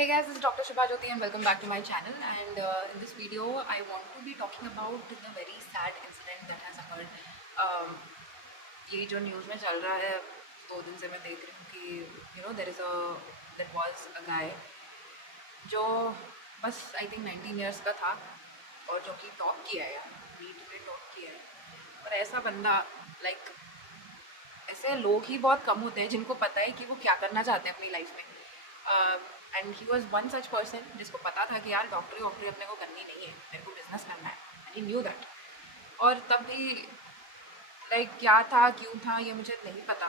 Hey guys, this is Dr. Shubha Jyoti and welcome back to my channel. And in this video, I want to be talking about the very sad incident that has occurred. ये जो news में चल रहा है 2 दिन से मैं देख रही हूँ कि there was a guy जो बस I think 19 years का था और जो कि टॉप किया है यार, नीट में टॉप किया है। और ऐसा बंदा like ऐसे लोग ही बहुत कम होते हैं जिनको पता है कि वो क्या करना चाहते हैं अपनी लाइफ में। And he was one such person जिसको पता था कि यार डॉक्टरी वॉक्टरी अपने को करनी नहीं है, मेरे को बिजनेस करना है, एंड ही न्यू दैट। और तब भी लाइक क्या था क्यों था ये मुझे नहीं पता,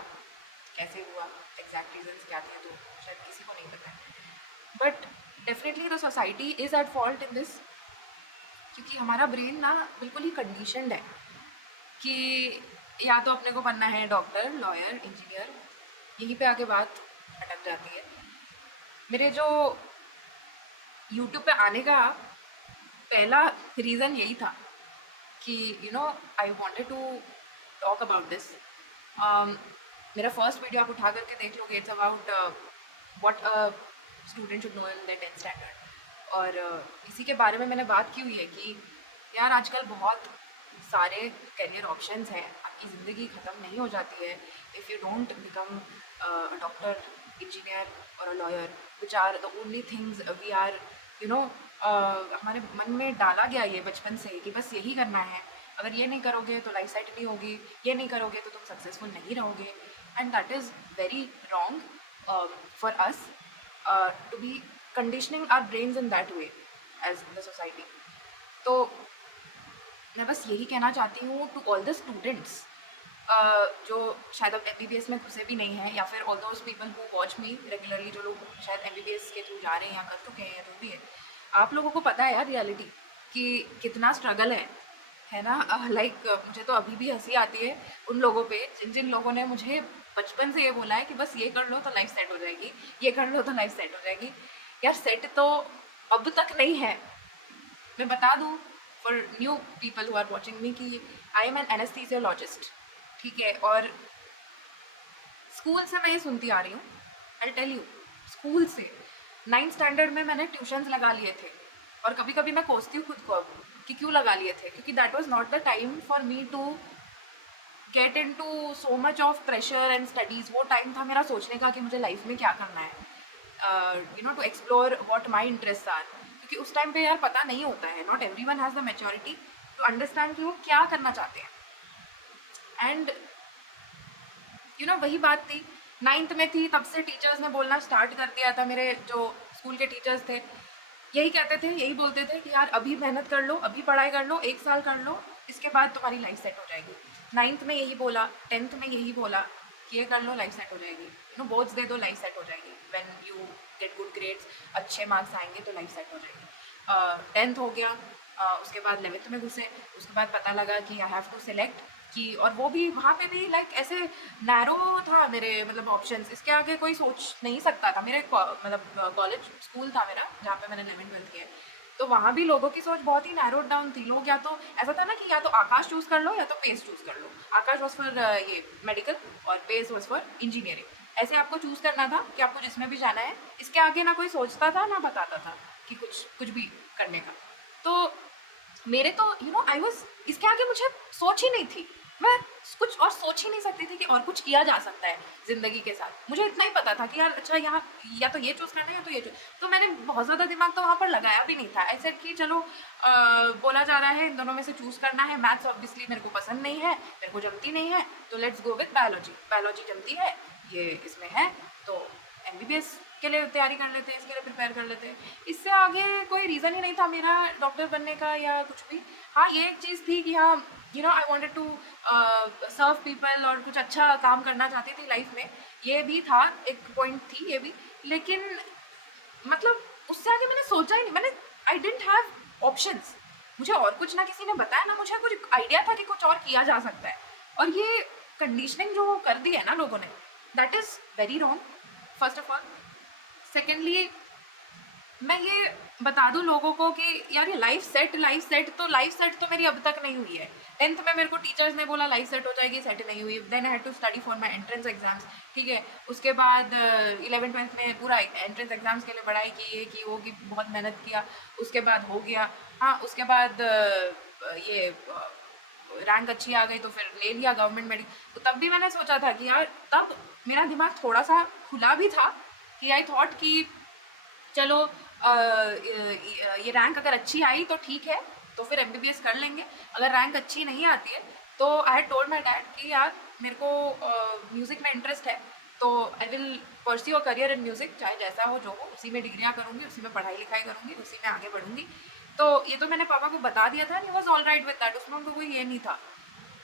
कैसे हुआ, एग्जैक्ट रीजंस क्या थे तो शायद किसी को नहीं पता है। But definitely the society is at fault in this, क्योंकि हमारा ब्रेन ना बिल्कुल ही कंडीशनड है कि या तो अपने को बनना है डॉक्टर, लॉयर, इंजीनियर, यहीं पे आके बात अटक जाती है। मेरे जो यूट्यूब पे आने का पहला रीज़न यही था कि I wanted to talk about this. मेरा फर्स्ट वीडियो आप उठा करके देख लोगे, it's about what a student should know in the 10th standard. और इसी के बारे में मैंने बात की हुई है कि यार आजकल बहुत सारे करियर ऑप्शंस हैं, आपकी ज़िंदगी ख़त्म नहीं हो जाती है if you don't become a doctor, engineer और a lawyer, which are the only things we are हमारे मन में डाला गया ये बचपन से कि बस यही करना है। अगर ये नहीं करोगे तो लाइफ सेट नहीं होगी, ये नहीं करोगे तो तुम सक्सेसफुल नहीं रहोगे। And that is very wrong for us to be conditioning our brains in that way as the society. तो मैं बस यही कहना चाहती हूँ टू ऑल द स्टूडेंट्स जो शायद अब MBBS में घुसे भी नहीं हैं, या फिर all those people who watch me regularly, जो लोग शायद MBBS के थ्रू जा रहे हैं या कर चुके हैं या जो भी है, आप लोगों को पता है यार रियलिटी कि कितना स्ट्रगल है ना। लाइक मुझे तो अभी भी हंसी आती है उन लोगों पे जिन जिन लोगों ने मुझे बचपन से ये बोला है कि बस ये कर लो तो लाइफ सेट हो जाएगी, ये कर लो तो लाइफ सेट हो जाएगी। यार सेट तो अब तक नहीं है। मैं बता दूँ for new people who are watching me कि आई एम एन एनेस्थीसियोलॉजिस्ट, ठीक है। और स्कूल से मैं ये सुनती आ रही हूँ, आई टेल यू, स्कूल से 9th स्टैंडर्ड में मैंने ट्यूशन्स लगा लिए थे। और कभी कभी मैं कोसती हूँ खुद को अब कि क्यों लगा लिए थे, क्योंकि that was not the time for me to get into so much of pressure and studies. वो टाइम था मेरा सोचने का कि मुझे लाइफ में क्या करना है, to explore what my interest are. क्योंकि उस टाइम पे यार पता नहीं होता है, not everyone has the maturity to understand कि वो क्या करना चाहते हैं। एंड वही बात थी, 9th में थी तब से टीचर्स ने बोलना स्टार्ट कर दिया था। मेरे जो स्कूल के टीचर्स थे यही कहते थे, यही बोलते थे कि यार अभी मेहनत कर लो, अभी पढ़ाई कर लो, 1 साल कर लो, इसके बाद तुम्हारी लाइफ सेट हो जाएगी। 9th में यही बोला, 10th में यही बोला कि ये कर लो लाइफ सेट हो जाएगी, बोर्ड्स दे दो लाइफ सेट हो जाएगी, when you get good grades, अच्छे मार्क्स आएंगे तो लाइफ सेट हो जाएगी। 10th हो गया, उसके बाद 11th में घुसे, उसके बाद पता लगा कि आई हैव टू सेलेक्ट कि, और वो भी वहाँ पे भी लाइक ऐसे नैरो था मेरे मतलब ऑप्शंस, इसके आगे कोई सोच नहीं सकता था। मेरे मतलब कॉलेज स्कूल था मेरा जहाँ पे मैंने 11th-12th किया, तो वहाँ भी लोगों की सोच बहुत ही नैरोड डाउन थी। लोग या तो ऐसा था ना कि या तो आकाश चूज़ कर लो या तो पेस चूज़ कर लो। आकाश वॉज फॉर ये मेडिकल और पेस वॉज फॉर इंजीनियरिंग। ऐसे आपको चूज़ करना था कि आपको जिसमें भी जाना है। इसके आगे ना कोई सोचता था ना बताता था कि कुछ भी करने का। तो मेरे तो आई वॉज, इसके आगे मुझे सोच ही नहीं थी, मैं कुछ और सोच ही नहीं सकती थी कि और कुछ किया जा सकता है ज़िंदगी के साथ। मुझे इतना ही पता था कि यार अच्छा यहाँ या तो ये चूज़ करना है या तो ये चूज़। तो मैंने बहुत ज़्यादा दिमाग तो वहाँ पर लगाया भी नहीं था। ऐसे कि चलो बोला जा रहा है इन दोनों में से चूज़ करना है। मैथ्स ऑब्वियसली मेरे को पसंद नहीं है, मेरे को जमती नहीं है, तो let's go with biology. Biology जमती है, ये इसमें है, तो MBBS के लिए तैयारी कर लेते हैं, इसके लिए प्रिपेयर कर लेते हैं। इससे आगे कोई रीज़न ही नहीं था मेरा डॉक्टर बनने का या कुछ भी। हाँ, ये एक चीज़ थी कि हाँ I wanted to serve people और कुछ अच्छा काम करना चाहती थी लाइफ में, ये भी था, एक पॉइंट थी ये भी। लेकिन मतलब उससे आगे मैंने सोचा ही नहीं। मैंने आई डिडंट हैव ऑप्शंस। मुझे और कुछ ना किसी ने बताया ना मुझे कुछ आइडिया था कि कुछ और किया जा सकता है। और ये कंडीशनिंग जो कर दी है ना लोगों ने, that is very wrong first of all. Secondly मैं ये बता दूं लोगों को कि यार ये लाइफ सेट तो मेरी अब तक नहीं हुई है। 10th में मेरे को टीचर्स ने बोला लाइफ सेट हो जाएगी, सेट नहीं हुई। Then I had to study for my entrance exams, ठीक है। उसके बाद 11th 12th में पूरा एंट्रेंस एग्जाम्स के लिए पढ़ाई की, ये की वो की, बहुत मेहनत किया। उसके बाद हो गया। हाँ, उसके बाद ये रैंक अच्छी आ गई तो फिर ले लिया गवर्नमेंट मेडिकल। तो तब भी मैंने सोचा था कि यार, तब मेरा दिमाग थोड़ा सा खुला भी था कि आई थॉट कि चलो ये रैंक अगर अच्छी आई तो ठीक है, तो फिर एमबीबीएस कर लेंगे। अगर रैंक अच्छी नहीं आती है तो I had told my dad कि यार मेरे को म्यूज़िक में इंटरेस्ट है, तो I will pursue a career in music, चाहे जैसा हो जो हो, उसी में डिग्रियाँ करूँगी, उसी में पढ़ाई लिखाई करूँगी, उसी में आगे बढ़ूँगी। तो ये तो मैंने पापा को बता दिया था, he was all right with that, उसमें उनको कोई ये नहीं था।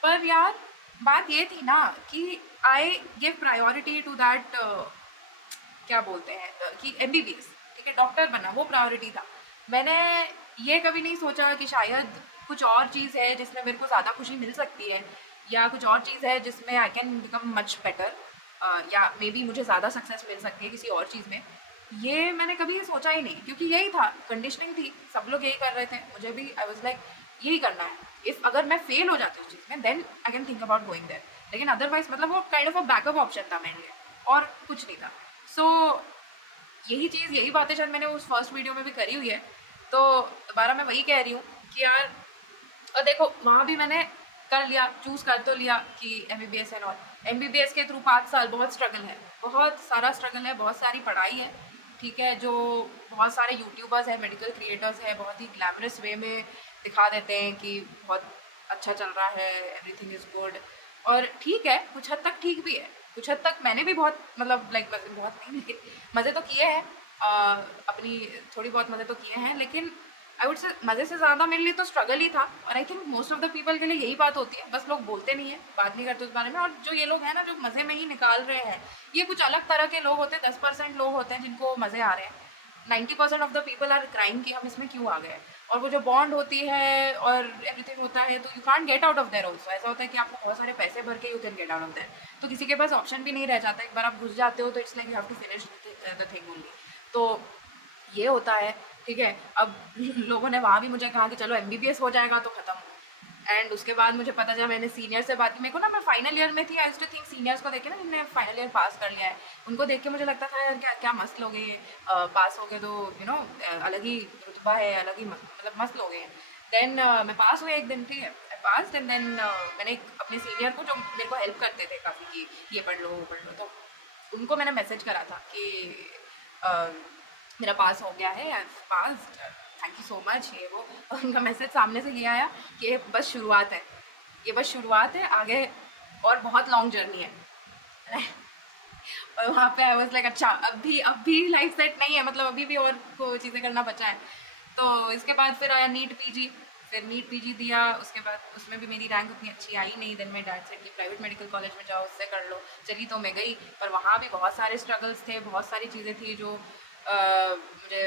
पर यार बात ये थी ना कि I give priority to that, क्या बोलते हैं कि एमबीबीएस, ठीक है, डॉक्टर बनना वो प्रायोरिटी था। मैंने ये कभी नहीं सोचा कि शायद कुछ और चीज़ है जिसमें मेरे को ज़्यादा खुशी मिल सकती है, या कुछ और चीज़ है जिसमें I can become much better, या मे बी मुझे ज़्यादा सक्सेस मिल सकती है किसी और चीज़ में। ये मैंने कभी सोचा ही नहीं, क्योंकि यही था, कंडीशनिंग थी, सब लोग यही कर रहे थे, मुझे भी आई वाज लाइक यही करना है। इफ़ अगर मैं फेल हो जाती उस चीज़ में then I can think about going there, लेकिन अदरवाइज मतलब वो kind of a backup option था मेरे लिए, और कुछ नहीं था। सो यही चीज़, यही बातें शायद मैंने उस फर्स्ट वीडियो में भी करी हुई है, तो दोबारा मैं वही कह रही हूँ कि यार, और देखो वहाँ भी मैंने कर लिया, चूज़ कर तो लिया कि एमबीबीएस एंड ऑल। एमबीबीएस के थ्रू 5 साल बहुत स्ट्रगल है, बहुत सारा स्ट्रगल है, बहुत सारी पढ़ाई है, ठीक है। जो बहुत सारे यूट्यूबर्स हैं, मेडिकल क्रिएटर्स हैं, बहुत ही ग्लैमरस वे में दिखा देते हैं कि बहुत अच्छा चल रहा है, एवरीथिंग इज़ गुड, और ठीक है, कुछ हद तक ठीक भी है, कुछ हद तक मैंने भी बहुत मतलब लाइक बहुत नहीं, लेकिन मज़े तो किए हैं, अपनी थोड़ी बहुत मज़े तो किए हैं, लेकिन आई वुड से मज़े से ज़्यादा मेरे लिए तो स्ट्रगल ही था। और I think most of the people के लिए यही बात होती है, बस लोग बोलते नहीं है, बात नहीं करते उस बारे में। और जो ये लोग हैं ना, जो मज़े में ही निकाल रहे हैं, ये कुछ अलग तरह के लोग होते हैं, 10% लोग होते हैं जिनको मज़े आ रहे हैं। 90% of the people are crime कि हम इसमें क्यों आ गए। और वो जो बॉन्ड होती है और एवरीथिंग होता है, तो you can't get out of their also. ऐसा होता है कि आपको बहुत सारे पैसे भर के you can get out of their, तो किसी के पास ऑप्शन भी नहीं रह जाता, एक बार आप घुस जाते हो तो it's like you have to finish the thing only. तो ये होता है, ठीक है। अब लोगों ने वहाँ भी मुझे कहा कि चलो एमबीबीएस हो जाएगा तो ख़त्म। एंड उसके बाद मुझे पता चला, मैंने सीनियर से बात की, मेरे को ना, मैं फाइनल ईयर में थी, I used to think seniors को देख के ना, जिनने फाइनल ईयर पास कर लिया है, उनको देख के मुझे लगता था यार क्या क्या मस्त लोग हैं, पास हो गए तो यू नो अलग ही रुतबा है, अलग ही मतलब मस्त लोग हैं। देन मैं पास हुई एक दिन, ठीक है, पास। एंड देन मैंने अपने सीनियर को, जो मेरे को हेल्प करते थे काफ़ी कि ये पढ़ लो वो पढ़ लो, तो उनको मैंने मैसेज करा था कि uh, मेरा पास हो गया है, पास, थैंक यू सो मच, ये वो। और उनका मैसेज सामने से ये आया कि ये बस शुरुआत है, ये बस शुरुआत है, आगे और बहुत लॉन्ग जर्नी है। और वहाँ पे आई वाज लाइक अच्छा, अब भी लाइफ सेट नहीं है, मतलब अभी भी और को चीज़ें करना बचा है। तो इसके बाद फिर आया नीट पीजी, फिर नीट पीजी दिया, उसके बाद उसमें भी मेरी रैंक उतनी अच्छी आई नहीं। देन मेरे डैड सेड कि प्राइवेट मेडिकल कॉलेज में जाओ, उससे कर लो। चली तो मैं गई, पर वहाँ भी बहुत सारे स्ट्रगल्स थे, बहुत सारी चीज़ें थी जो मुझे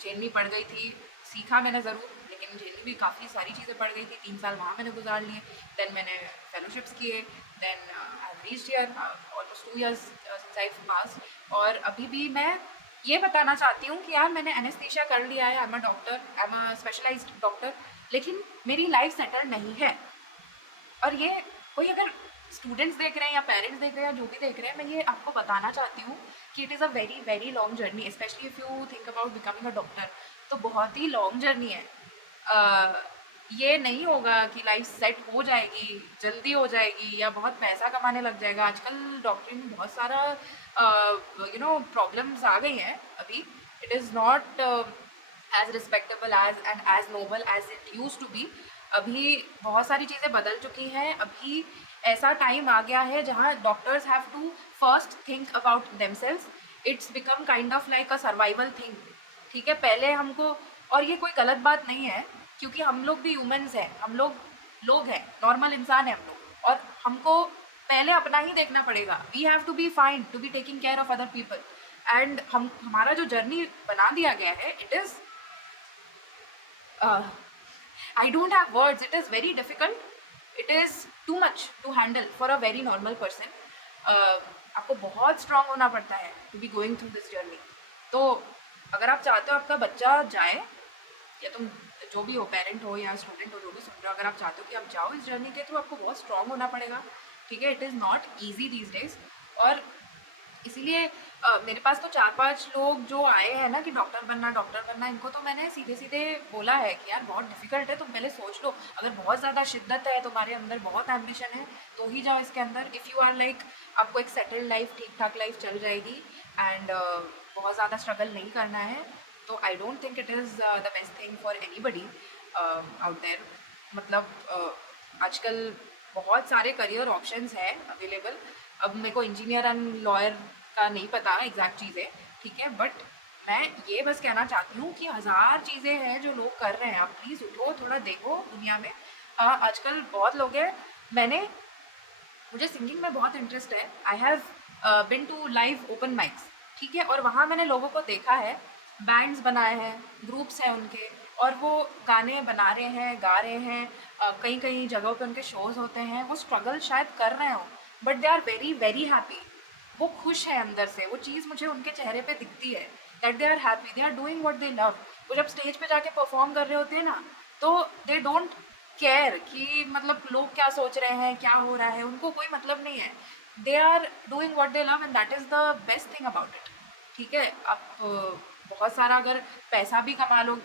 झेलनी पड़ गई थी। सीखा मैंने ज़रूर, लेकिन झेलनी भी काफ़ी सारी चीज़ें पड़ गई थी। 3 साल वहाँ मैंने गुजार लिए, देन मैंने फेलोशिप्स किए, then I have reached here almost 2 years since I pass. और अभी भी मैं ये बताना चाहती हूँ कि यार मैंने एनेस्थीसिया कर लिया है, I am a doctor, I am a specialised doctor, लेकिन मेरी लाइफ सेटल नहीं है। और ये कोई अगर स्टूडेंट्स देख रहे हैं या पेरेंट्स देख रहे हैं या जो भी देख रहे हैं, मैं ये आपको बताना चाहती हूँ कि it is a very very long journey, specially if you think about becoming a doctor, तो बहुत ही लॉन्ग जर्नी है। ये नहीं होगा कि लाइफ सेट हो जाएगी, जल्दी हो जाएगी, या बहुत पैसा कमाने लग जाएगा। आजकल डॉक्टरी में बहुत सारा प्रॉब्लम्स आ गई हैं अभी। It is not as respectable as and as noble as it use to be. अभी बहुत सारी चीज़ें बदल चुकी हैं। अभी ऐसा टाइम आ गया है जहाँ doctors have to first think about themselves. It's become kind of like a survival thing, ठीक है। पहले हमको, और ये कोई गलत बात नहीं है, क्योंकि हम लोग भी ह्यूमंस हैं, हम लोग लोग हैं, नॉर्मल इंसान हैं हम लोग, और हमको पहले अपना ही देखना पड़ेगा। We have to be fine to be taking care of other people. And हमारा जो जर्नी बना दिया गया है, it is I don't have words. It is very difficult. It is too much to handle for a very normal person. आपको बहुत strong होना पड़ता है to be going through this journey. तो अगर आप चाहते हो आपका बच्चा जाए, या तुम जो भी हो, पेरेंट हो या स्टूडेंट हो, जो भी सुन रहे हो, अगर आप चाहते हो कि आप जाओ इस जर्नी के थ्रू, आपको बहुत स्ट्रांग होना पड़ेगा, ठीक है। It is not easy these days. और इसीलिए मेरे पास तो 4-5 लोग जो आए हैं ना कि डॉक्टर बनना, इनको तो मैंने सीधे सीधे बोला है कि यार बहुत डिफिकल्ट है, तुम पहले सोच लो, अगर बहुत ज़्यादा शिद्दत है तुम्हारे अंदर, बहुत एम्बिशन है, तो ही जाओ इसके अंदर। इफ़ यू आर लाइक, आपको एक सेटल्ड लाइफ, ठीक ठाक लाइफ चल जाएगी, एंड बहुत ज़्यादा स्ट्रगल नहीं करना है, तो I don't think it is the best thing for anybody out there. मतलब आजकल बहुत सारे करियर ऑप्शंस हैं अवेलेबल। अब मेरे को इंजीनियर एंड लॉयर का नहीं पता एग्जैक्ट चीज़ें, ठीक है, बट मैं ये बस कहना चाहती हूँ कि हज़ार चीज़ें हैं जो लोग कर रहे हैं, आप प्लीज़ उठो, थोड़ा देखो दुनिया में। आजकल बहुत लोग हैं। मुझे सिंगिंग में बहुत इंटरेस्ट है। I have been to live open mics, ठीक है, और वहाँ मैंने लोगों को देखा है, बैंड्स बनाए हैं, ग्रुप्स हैं उनके, और वो गाने बना रहे हैं, गा रहे हैं, कई कई जगहों पे उनके शोज़ होते हैं, वो स्ट्रगल शायद कर रहे हो, but they are very very happy. वो खुश है अंदर से, वो चीज़ मुझे उनके चेहरे पे दिखती है, that they are happy, they are doing what they love. वो जब स्टेज पे जाके परफॉर्म कर रहे होते हैं ना, तो दे डोंट केयर कि मतलब लोग क्या सोच रहे हैं, क्या हो रहा है, उनको कोई मतलब नहीं है। They are doing what they love, and that is the best thing about it, ठीक है। आप बहुत सारा अगर पैसा भी कमा लो,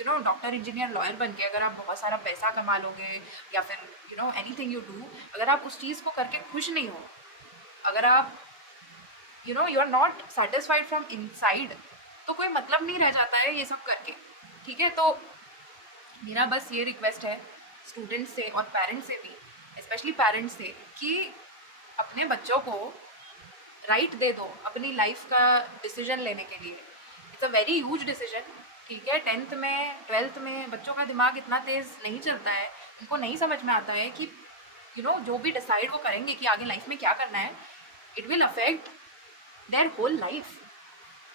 डॉक्टर इंजीनियर लॉयर बन के अगर आप बहुत सारा पैसा कमा लोगे, या फिर एनीथिंग यू डू, अगर आप उस चीज़ को करके खुश नहीं हो, अगर आप you are not satisfied from inside, तो कोई मतलब नहीं रह जाता है ये सब करके, ठीक है। तो मेरा बस ये रिक्वेस्ट है स्टूडेंट्स से और पेरेंट्स से भी, स्पेशली पेरेंट्स से, कि अपने बच्चों को राइट दे दो अपनी लाइफ का डिसीजन लेने के लिए। It's a very huge decision, ठीक है। 10th में 12th में बच्चों का दिमाग इतना तेज़ नहीं चलता है, उनको नहीं समझ में आता है कि जो भी डिसाइड वो करेंगे कि आगे लाइफ में क्या करना है, it will affect their whole life.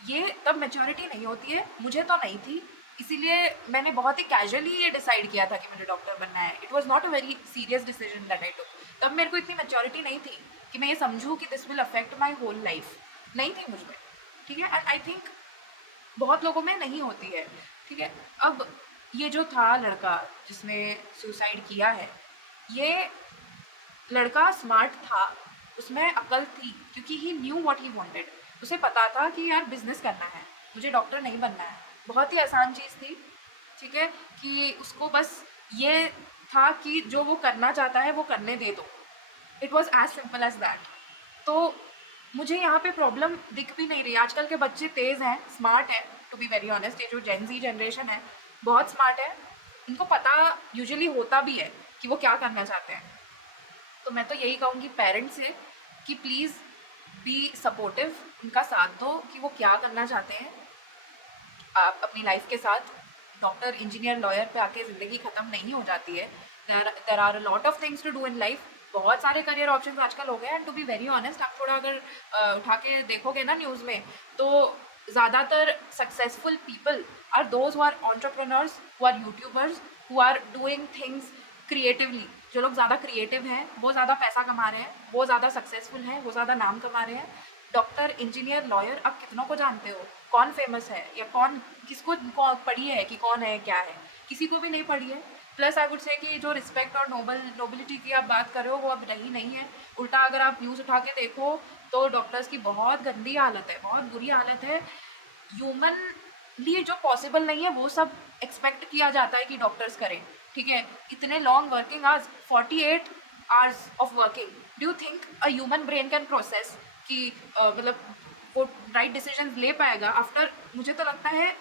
ये तब मैच्योरिटी नहीं होती है, मुझे तो नहीं थी, इसीलिए मैंने बहुत ही कैजुअली ये डिसाइड किया था कि मुझे डॉक्टर बनना है। It was not a very serious decision that I took. तब मेरे को इतनी मैच्योरिटी नहीं थी कि मैं ये समझूँ कि this will affect my whole life, नहीं थी मुझ में, ठीक है। एंड आई थिंक बहुत लोगों में नहीं होती है, ठीक है। अब ये जो था लड़का जिसने सुसाइड किया है, ये लड़का स्मार्ट था, उसमें अकल थी, क्योंकि ही न्यू व्हाट ही वांटेड। उसे पता था कि यार बिजनेस करना है, मुझे डॉक्टर नहीं बनना है। बहुत ही आसान चीज़ थी, ठीक है, कि उसको बस ये था कि जो वो करना चाहता है वो करने दे दो। It was as simple as that. तो मुझे यहाँ पे प्रॉब्लम दिख भी नहीं रही। आजकल के बच्चे तेज़ हैं, स्मार्ट हैं, टू बी वेरी ऑनेस्ट। ये जो जेन ज़ी जनरेशन है बहुत स्मार्ट है, इनको पता यूजुअली होता भी है कि वो क्या करना चाहते हैं। तो मैं तो यही कहूँगी पेरेंट्स से कि प्लीज़ बी सपोर्टिव, उनका साथ दो कि वो क्या करना चाहते हैं आप अपनी लाइफ के साथ। डॉक्टर इंजीनियर लॉयर पे आके ज़िंदगी ख़त्म नहीं हो जाती है। There are a lot of things to do in life. बहुत सारे करियर ऑप्शंस आजकल हो गए हैं। And to be very honest, आप थोड़ा अगर उठा के देखोगे ना न्यूज़ में, तो ज़्यादातर successful people are those who are entrepreneurs, who are YouTubers, who are doing things creatively. जो लोग ज़्यादा क्रिएटिव हैं वो ज़्यादा पैसा कमा रहे हैं, वो ज़्यादा सक्सेसफुल हैं, वो ज़्यादा नाम कमा रहे हैं। डॉक्टर इंजीनियर लॉयर आप कितनों को जानते हो, कौन फेमस है, या किसको पढ़ी है कि कौन है क्या है, किसी को भी नहीं पढ़ी है। प्लस आई वुड से कि जो रिस्पेक्ट और नोबिलिटी की आप बात कर रहे हो वो अब रही नहीं है। उल्टा अगर आप न्यूज़ उठा के देखो तो डॉक्टर्स की बहुत गंदी हालत है, बहुत बुरी हालत है। ह्यूमनली जो पॉसिबल नहीं है वो सब एक्सपेक्ट किया जाता है कि डॉक्टर्स करें, ठीक है। इतने long working hours, 48 hours of working, do you think a human brain can process कि मतलब वो राइट डिसीजन ले पाएगा आफ्टर? मुझे तो लगता है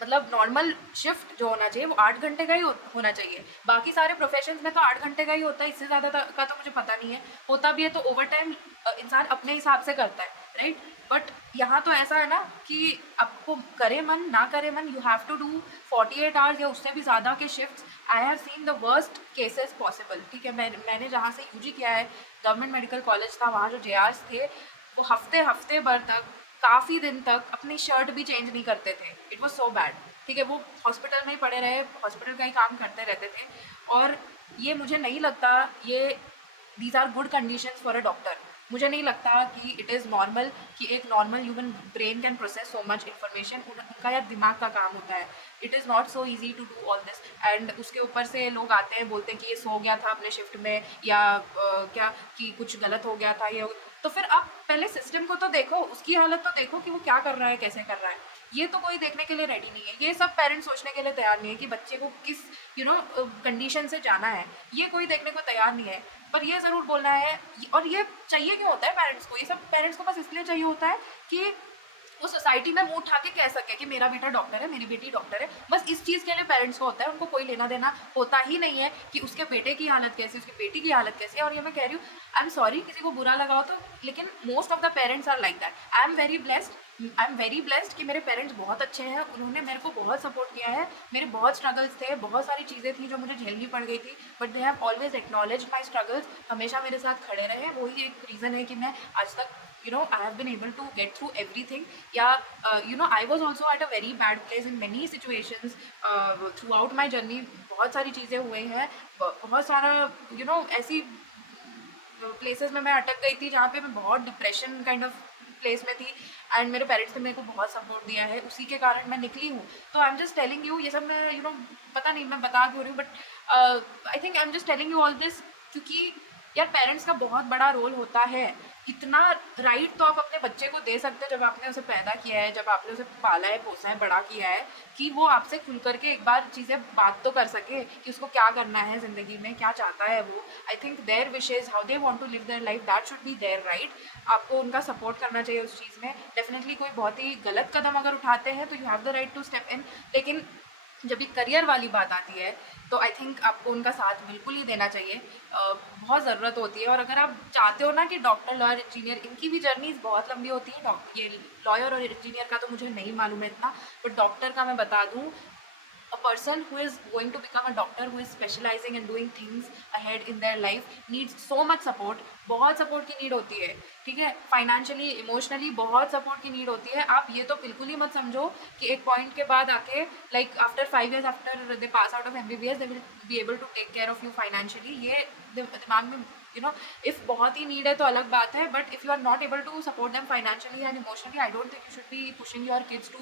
मतलब नॉर्मल शिफ्ट जो होना चाहिए वो 8 घंटे का ही होना चाहिए। बाकी सारे प्रोफेशंस में तो 8 घंटे का ही होता है, इससे ज़्यादा का तो मुझे पता नहीं है। होता भी है तो ओवर टाइम इंसान अपने हिसाब से करता है, राइट। बट यहाँ तो ऐसा है ना कि आपको करे मन ना करे मन, you have to do 48 hours या उससे भी ज़्यादा के shifts. I have seen the worst cases possible, ठीक है। मैंने जहाँ से यूजी किया है, गवर्नमेंट मेडिकल कॉलेज था, वहाँ जो जेआर्स थे वो हफ्ते हफ्ते भर तक, काफ़ी दिन तक अपनी शर्ट भी चेंज नहीं करते थे। इट वॉज सो बैड, ठीक है। वो हॉस्पिटल में ही पड़े रहे, हॉस्पिटल का ही काम करते रहते थे। और ये मुझे नहीं लगता ये these are good conditions for a doctor. मुझे नहीं लगता कि इट इज़ नॉर्मल कि एक normal human brain can process so much information. उनका यार दिमाग का काम होता है। It is not so easy to do all this. And उसके ऊपर से लोग आते हैं बोलते हैं कि ये सो गया था अपने शिफ्ट में, या क्या कि कुछ गलत हो गया था ये। तो फिर आप पहले सिस्टम को तो देखो, उसकी हालत तो देखो कि वो क्या कर रहा है, कैसे कर रहा है। ये तो कोई देखने के लिए रेडी नहीं है। ये सब पेरेंट्स सोचने के लिए तैयार नहीं है कि बच्चे को किस कंडीशन से जाना है। ये कोई देखने को तैयार नहीं है। पर ये ज़रूर बोलना है, और ये चाहिए क्यों होता है पेरेंट्स को? ये सब पेरेंट्स को बस इसलिए चाहिए होता है कि वो सोसाइटी में मुंह उठा के कह सके कि मेरा बेटा डॉक्टर है, मेरी बेटी डॉक्टर है। बस इस चीज़ के लिए पेरेंट्स को होता है। उनको कोई लेना देना होता ही नहीं है कि उसके बेटे की हालत कैसी, उसकी बेटी की हालत कैसी है। और ये मैं कह रही हूँ, आई एम सॉरी किसी को बुरा लगा हो तो, लेकिन most of the parents are like that. I am very blessed कि मेरे पेरेंट्स बहुत अच्छे हैं। उन्होंने मेरे को बहुत सपोर्ट किया है। मेरे बहुत स्ट्रगल्स थे, बहुत सारी चीज़ें थी जो मुझे झेलनी पड़ गई थी, but they have always acknowledge my struggles. हमेशा मेरे साथ खड़े रहे। वही एक रीज़न है कि मैं आज तक I have been able to get through everything. Yeah, I was also at a very bad place in many situations throughout my journey. बहुत सारी चीज़ें हुए हैं, बहुत सारा ऐसी प्लेसेस में मैं अटक गई थी जहाँ पे मैं बहुत डिप्रेशन काइंड ऑफ प्लेस में थी। एंड मेरे पेरेंट्स ने मेरे को बहुत सपोर्ट दिया है, उसी के कारण मैं निकली हूँ। तो I am just telling you, ये सब मैं पता नहीं मैं बता क्यों रही हूँ, but I think I am just telling you all this क्योंकि यार पेरेंट्स का बहुत बड़ा रोल होता है। इतना राइट तो आप अपने बच्चे को दे सकते हैं जब आपने उसे पैदा किया है, जब आपने उसे पाला है, पोसा है, बड़ा किया है, कि वो आपसे खुल करके एक बार चीज़ें बात तो कर सके कि उसको क्या करना है ज़िंदगी में, क्या चाहता है वो। I think their wishes, how they want to live their life, that should be their right. आपको उनका सपोर्ट करना चाहिए उस चीज़ में। डेफिनेटली कोई बहुत ही गलत कदम अगर उठाते हैं तो you have the right to step in. लेकिन जब ये करियर वाली बात आती है तो आई थिंक आपको उनका साथ बिल्कुल ही देना चाहिए। बहुत ज़रूरत होती है। और अगर आप चाहते हो ना कि डॉक्टर, लॉयर, इंजीनियर, इनकी भी जर्नीज बहुत लंबी होती है। ये लॉयर और इंजीनियर का तो मुझे नहीं मालूम है इतना, बट डॉक्टर का मैं बता दूँ, a person who is going to become a doctor, who is specializing and doing things ahead in their life, needs so much support. बहुत सपोर्ट की नीड होती है, ठीक है। फाइनेंशियली, इमोशनली बहुत सपोर्ट की नीड होती है। आप ये तो बिल्कुल ही मत समझो कि एक पॉइंट के बाद आके, like after 5 years after they pass out of MBBS, they will be able to take care of you financially. ये दिमाग में इफ़ बहुत ही नीड है तो अलग बात है, but if you are not able to support them financially and emotionally, I don't think you should be pushing your kids to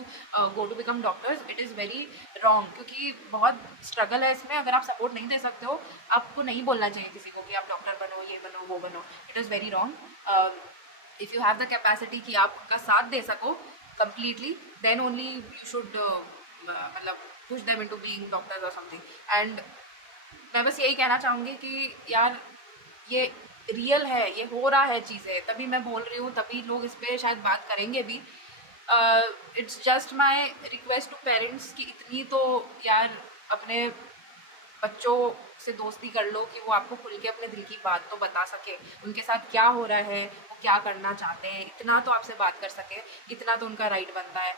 go to become doctors. It is very wrong, क्योंकि बहुत struggle है इसमें। अगर आप support नहीं दे सकते हो, आपको नहीं बोलना चाहिए किसी को कि आप डॉक्टर बनो, ये बनो, वो बनो। It is very wrong. If you have the capacity कि आप उनका साथ दे सको completely, then only you should मतलब push them into being doctors और समथिंग। एंड मैं बस यही कहना चाहूँगी कि यार ये रियल है, ये हो रहा है चीज़ें, तभी मैं बोल रही हूँ, तभी लोग इस पे शायद बात करेंगे भी। It's just my request to parents कि इतनी तो यार अपने बच्चों से दोस्ती कर लो कि वो आपको खुल के अपने दिल की बात तो बता सके, उनके साथ क्या हो रहा है, वो क्या करना चाहते हैं, इतना तो आपसे बात कर सके। इतना तो उनका राइट बनता है।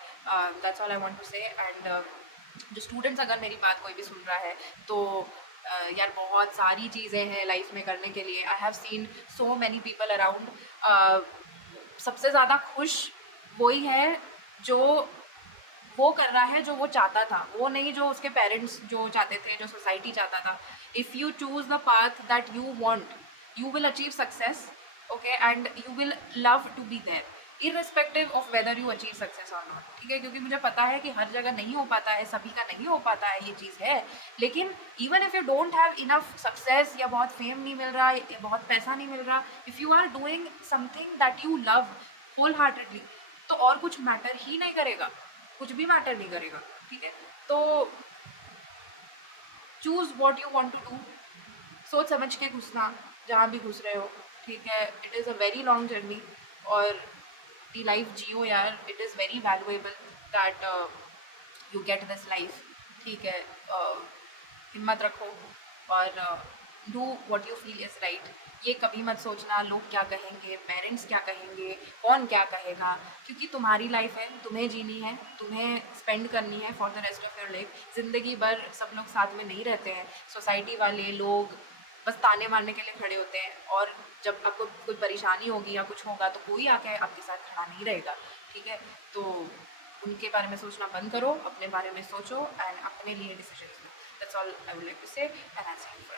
That's all I want to say. And जो स्टूडेंट्स, अगर मेरी बात कोई भी सुन रहा है तो यार बहुत सारी चीज़ें हैं लाइफ में करने के लिए। आई have scene so many people around. सबसे ज़्यादा खुश वही है जो वो कर रहा है जो वो चाहता था, वो नहीं जो उसके पेरेंट्स जो चाहते थे, जो सोसाइटी चाहता था। If you choose the path that you want, you will achieve success, okay, and you will love to be there irrespective of whether you achieve success और नॉट, ठीक है। क्योंकि मुझे पता है कि हर जगह नहीं हो पाता है, सभी का नहीं हो पाता है, ये चीज़ है। लेकिन even if you don't have enough success, या बहुत फेम नहीं मिल रहा, या बहुत पैसा नहीं मिल रहा, if you are doing something that you love wholeheartedly, तो और कुछ मैटर ही नहीं करेगा, कुछ भी मैटर नहीं करेगा, ठीक है। तो choose what you want to do, सोच समझ के घुसना जहाँ भी घुस रहे हो, ठीक है। It is a very long journey, और दी लाइफ जियो यार। It is very valuable that you get this life, ठीक है। हिम्मत रखो और do what you feel is right. ये कभी मत सोचना लोग क्या कहेंगे, पेरेंट्स क्या कहेंगे, कौन क्या कहेगा, क्योंकि तुम्हारी लाइफ है, तुम्हें जीनी है, तुम्हें स्पेंड करनी है for the rest of your life. ज़िंदगी भर सब लोग साथ में नहीं रहते हैं। सोसाइटी वाले लोग बस ताने मारने के लिए खड़े होते हैं, और जब आपको कोई परेशानी होगी या कुछ होगा तो कोई आके आपके साथ खड़ा नहीं रहेगा, ठीक है। तो उनके बारे में सोचना बंद करो, अपने बारे में सोचो एंड अपने लिए डिसीजन लो। That's all I would like to say, and I see you for